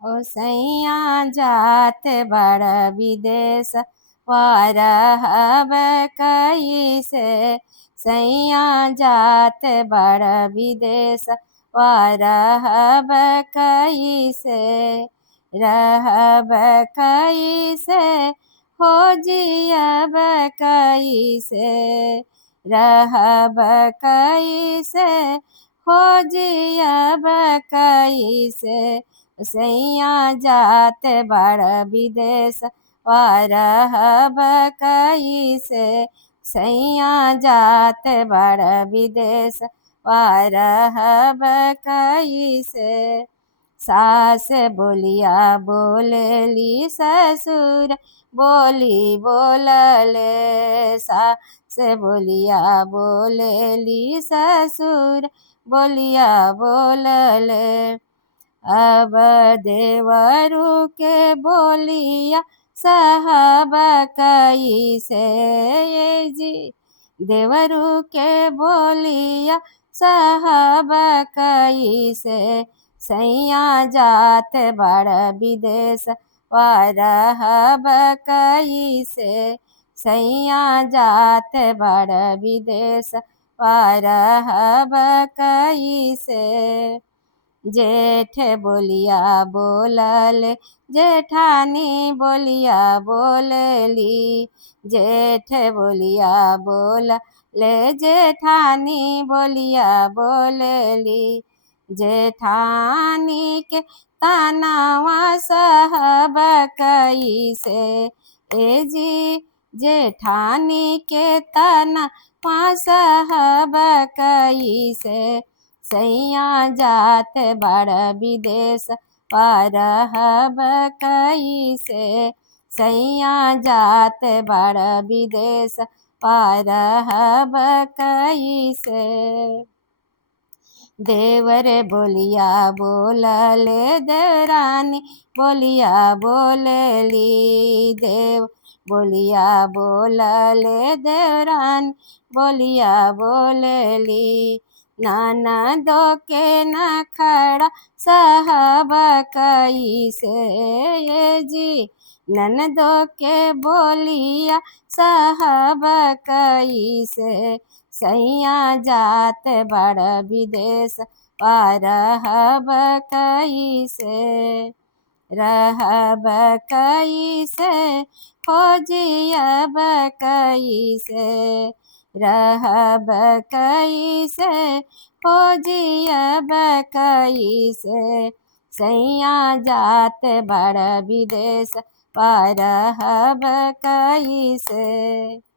ओ सैया जात बड़ विदेश वारहब कैसे। सैया जात बड़ विदेश वारहब कैसे। रहब कैसे हो जियब कैसे। रहब कैसे हो जियब कैसे। सैया जात बड़ विदेश वारहब कैसे। सैया जात बड़ विदेश वारहब कैसे। सास बोलिया बोलेली ससुर बोली बोलले। सास बोलिया बोलेली ससुर बोलिया बोलले। अब देवरू के बोलिया साहब कैसे। ये जी देवरू के बोलिया साहब कैसे। सैया जात बड़ विदेश वारहब कैसे। सैया जात बड़ विदेश वारहब कैसे। जेठ बोलिया बोलल जेठानी बोलिया बोलली। जेठ बोलिया बोलले जेठानी बोलिया बोलली। जेठानी के तनावा सहब कैसे। ए जी जेठानी के तनावा सहब कैसे। सैया जात बड़ विदेश वारहब कैसे। सैया जात बड़ विदेश वारहब कैसे। देवर बोलिया बोलले देवरानी बोलिया बोलली। देव बोलिया बोलले देवरानी बोलिया बोलली। ननदो के नखरा सहब कैसे। ये जी ननदो के बोलिया सहब कैसे। सैया जात बड़ विदेश वारहब कैसे। रहब कैसे हो जियब कैसे। रहब कैसे हो जियब कैसे। सैया जात बड़ विदेश वारहब कैसे।